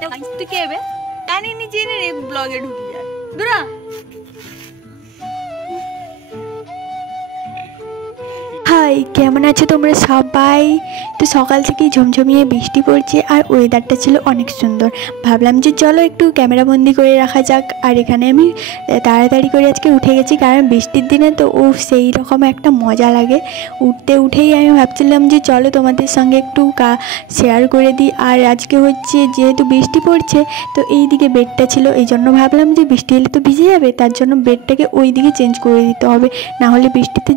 তুই কে বে জানি নিজে ব্লগে ঢুকে যায় দুরা। হাই, কেমন আছো তোমরা সবাই? তো সকাল থেকেই ঝমঝমিয়ে বৃষ্টি পড়ছে আর ওয়েদারটা ছিল অনেক সুন্দর। ভাবলাম যে চলো একটু ক্যামেরা বন্দি করে রাখা যাক। আর এখানে আমি তাড়াতাড়ি করে আজকে উঠে গেছি, কারণ বৃষ্টির দিনে তো সেই রকম একটা মজা লাগে। উঠেই আমি ভাবছিলাম যে চলো তোমাদের সঙ্গে একটু শেয়ার করে দিই। আর আজকে হচ্ছে যেহেতু বৃষ্টি পড়ছে, তো এই দিকে বেডটা ছিল, এই জন্য ভাবলাম যে বৃষ্টি এলে তো ভিজে যাবে, তার জন্য বেডটাকে ওই দিকে চেঞ্জ করে দিতে হবে, না হলে বৃষ্টিতে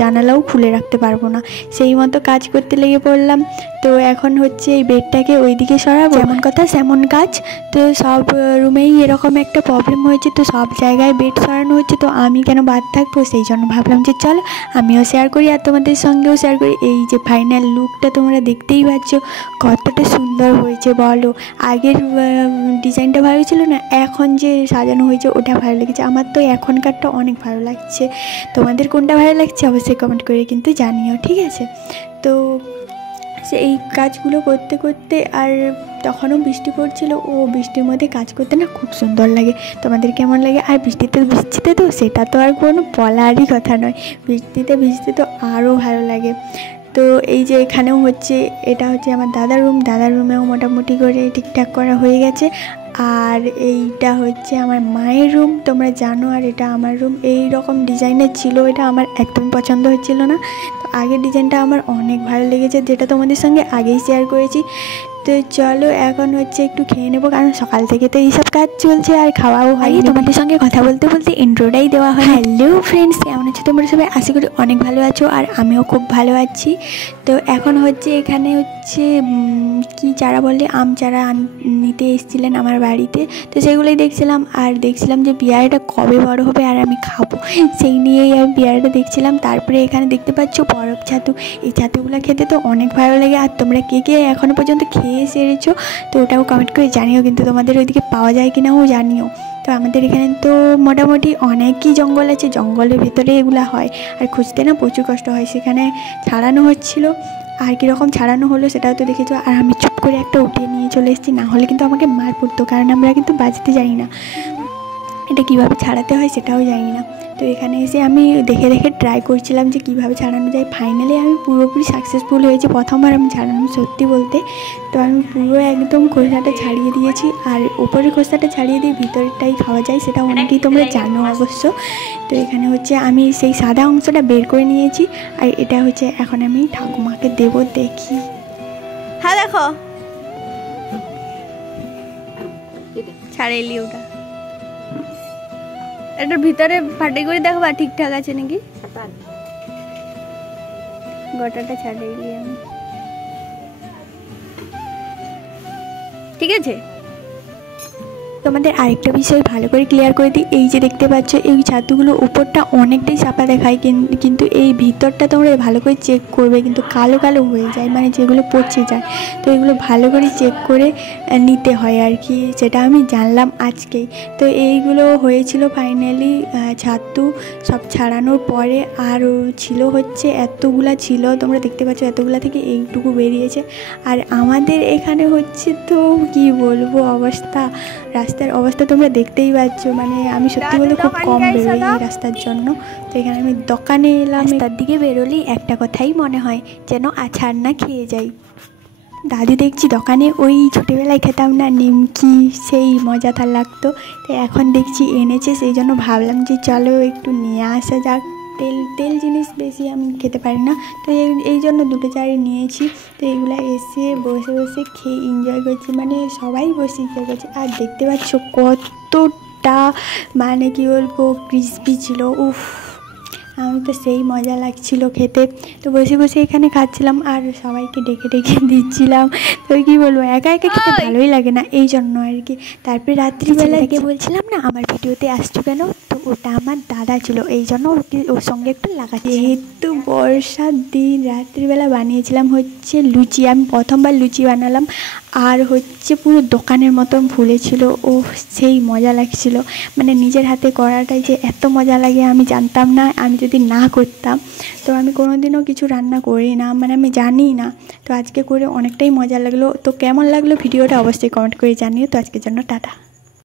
জানালাও খুলে রাখতে পারবো না। সেই মতো কাজ করতে লেগে পড়লাম। তো এখন হচ্ছে এই বেডটাকে ওই দিকে সরাবো, যেমন কথা সেমন কাজ। তো সব রুমেই এরকম একটা প্রবলেম হয়েছে, তো সব জায়গায় বেড সরানো হচ্ছে, তো আমি কেন বাদ থাকবো? সেই জন্য ভাবলাম যে চলো আমিও শেয়ার করি আর তোমাদের সঙ্গেও শেয়ার করি। এই যে ফাইনাল লুকটা তোমরা দেখতেই পাচ্ছ কতটা সুন্দর হয়েছে বলো। আগের ডিজাইনটা ভালো ছিল না, এখন যে সাজানো হয়েছে ওটা ভালো লেগেছে। আমার তো এখনকারটা অনেক ভালো লাগছে। তোমাদের কোনটা ভালো লাগছে অবশ্যই কমেন্ট করে কিন্তু জানিও, ঠিক আছে? তো এই কাজগুলো করতে করতে আর তখনও বৃষ্টি পড়ছিল, ও বৃষ্টির মধ্যে কাজ করতে না খুব সুন্দর লাগে। তোমাদের কেমন লাগে? আর বৃষ্টিতে ভিজতে তো সেটা তো আর কোনো বলারই কথা নয়, বৃষ্টিতে ভিজতে তো আরও ভালো লাগে। তো এই যে এখানেও হচ্ছে, এটা হচ্ছে আমার দাদার রুম, দাদার রুমেও মোটামুটি করে ঠিকঠাক করা হয়ে গেছে। আর এইটা হচ্ছে আমার মায়ের রুম, তোমরা জানো। আর এটা আমার রুম, এই রকম ডিজাইনের ছিল, এটা আমার একদম পছন্দ হচ্ছিল না। তো আগের ডিজাইনটা আমার অনেক ভালো লেগেছে, যেটা তোমাদের সঙ্গে আগেই শেয়ার করেছি। তো চলো এখন হচ্ছে একটু খেয়ে নেবো, কারণ সকাল থেকে তো এইসব কাজ চলছে আর খাওয়াও হয়। তোমাদের সঙ্গে কথা বলতে বলতে ইন্ট্রোটাই দেওয়া হয়। হ্যালো ফ্রেন্ডস, কেমন আছো তোমরা সবাই? আশা করি অনেক ভালো আছো, আর আমিও খুব ভালো আছি। তো এখন হচ্ছে এখানে হচ্ছে কি চারা বলে, আম চারা নিতে এসেছিলেন আমার বাড়িতে, তো সেগুলোই দেখছিলাম। আর দেখছিলাম যে পেয়ারাটা কবে বড় হবে আর আমি খাবো, সেই নিয়েই আমি পেয়ারাটা দেখছিলাম। তারপরে এখানে দেখতে পাচ্ছ বরফ ছাতু, এই ছাতুগুলো খেতে তো অনেক ভালো লাগে। আর তোমরা কে কে এখনও পর্যন্ত খেয়ে সেরেছো তো ওটাও কমেন্ট করে জানিও, কিন্তু তোমাদের ওইদিকে পাওয়া যায় কি নাও জানিও। তো আমাদের এখানে তো মোটামুটি অনেকই জঙ্গল আছে, জঙ্গলের ভিতরে এগুলো হয়, আর খুঁজতে না প্রচুর কষ্ট হয়। সেখানে ছাড়ানো হচ্ছিলো, আর কীরকম ছাড়ানো হলো সেটাও তো দেখেছো। আর আমি চুপ করে একটা উঠিয়ে নিয়ে চলে এসেছি, না হলে কিন্তু আমাকে মার পড়তো, কারণ আমরা কিন্তু বাজাতে জানি না, এটা কীভাবে ছাড়াতে হয় সেটাও জানি না। তো এখানে এসে আমি দেখে দেখে ট্রাই করছিলাম যে কীভাবে ছাড়ানো যায়। ফাইনালি আমি পুরোপুরি সাকসেসফুল হয়েছি, প্রথমবার আমি ছাড়ালাম সত্যি বলতে। তো আমি পুরো একদম খোসাটা ছাড়িয়ে দিয়েছি, আর উপরের খোসাটা ছাড়িয়ে দিয়ে ভিতরটাই খাওয়া যায়, সেটা অনেকেই তোমরা জানো অবশ্য। তো এখানে হচ্ছে আমি সেই সাদা অংশটা বের করে নিয়েছি, আর এটা হচ্ছে এখন আমি ঠাকুমাকে দেবো। দেখি, হ্যাঁ দেখো ছাড়ে এলি ওটা, এটার ভিতরে ফাটে করে দেখো বা ঠিকঠাক আছে নাকি। গোটাটা ছাড়ে এলি আমি, ঠিক আছে? তোমাদের আরেকটা বিষয় ভালো করে ক্লিয়ার করে দিই। এই যে দেখতে পাচ্ছ এই ছাতুগুলো উপরটা অনেকটাই সাপা দেখায়, কিন্তু এই ভিতরটা তোমরা ভালো করে চেক করবে, কিন্তু কালো কালো হয়ে যায়, মানে যেগুলো পচে যায়। তো এগুলো ভালো করে চেক করে নিতে হয় আর কি, সেটা আমি জানলাম আজকেই। তো এইগুলো হয়েছিল ফাইনালি ছাতু সব ছাড়ানোর পরে। আর ছিল হচ্ছে এতগুলা ছিল, তোমরা দেখতে পাচ্ছ এতগুলা থেকে এইটুকু বেরিয়েছে। আর আমাদের এখানে হচ্ছে তো কি বলবো অবস্থা, রাস্তার অবস্থা তোমরা দেখতেই পাচ্ছ, মানে আমি সত্যি বলে খুব কম বেরোই এই রাস্তার জন্য। তো এখানে আমি দোকানে এলাম, রাস্তার দিকে বেরোলেই একটা কথাই মনে হয়, যেন আছাড় না খেয়ে যাই। দাদি দেখছি দোকানে ওই ছোটোবেলায় খেতাম না নিমকি, সেই মজাদার লাগতো। তো এখন দেখছি এনেছে, সেই জন্য ভাবলাম যে চলো একটু নিয়ে আসা যাক। তেল জিনিস বেশি আমি খেতে পারি না, তো এই জন্য দুটো চারি নিয়েছি। তো এইগুলো এসে বসে বসে খেয়ে এনজয় করছি, মানে সবাই বসে এনজয় করছে। আর দেখতে পাচ্ছ কতটা মানে কি বলবো ক্রিসপি ছিল, উফ, আমি তো সেই মজা লাগছিল খেতে। তো বসে বসে এখানে খাচ্ছিলাম আর সবাইকে ডেকে ডেকে দিচ্ছিলাম। তো কী বলবো, একা একা খেতে ভালোই লাগে না, এই জন্য আর কি। তারপরে রাত্রিবেলাকে বলছিলাম না আমার ভিডিওতে আসছো কেন, তো ওটা আমার দাদা ছিল, এই জন্য ওর সঙ্গে একটু লাগাচ্ছি। যেহেতু বর্ষার দিন রাত্রিবেলা বানিয়েছিলাম হচ্ছে লুচি, আমি প্রথমবার লুচি বানালাম, আর হচ্ছে পুরো দোকানের মতন ফুলেছিল। ও সেই মজা লাগছিল, মানে নিজের হাতে করাটাই যে এত মজা লাগে আমি জানতাম না। আমি যদি না করতাম তো আমি কোনোদিনও কিছু রান্না করি না, মানে আমি জানি না। তো আজকে করে অনেকটাই মজা লাগলো। তো কেমন লাগলো ভিডিওটা অবশ্যই কমেন্ট করে জানিও। তো আজকের জন্য টাটা।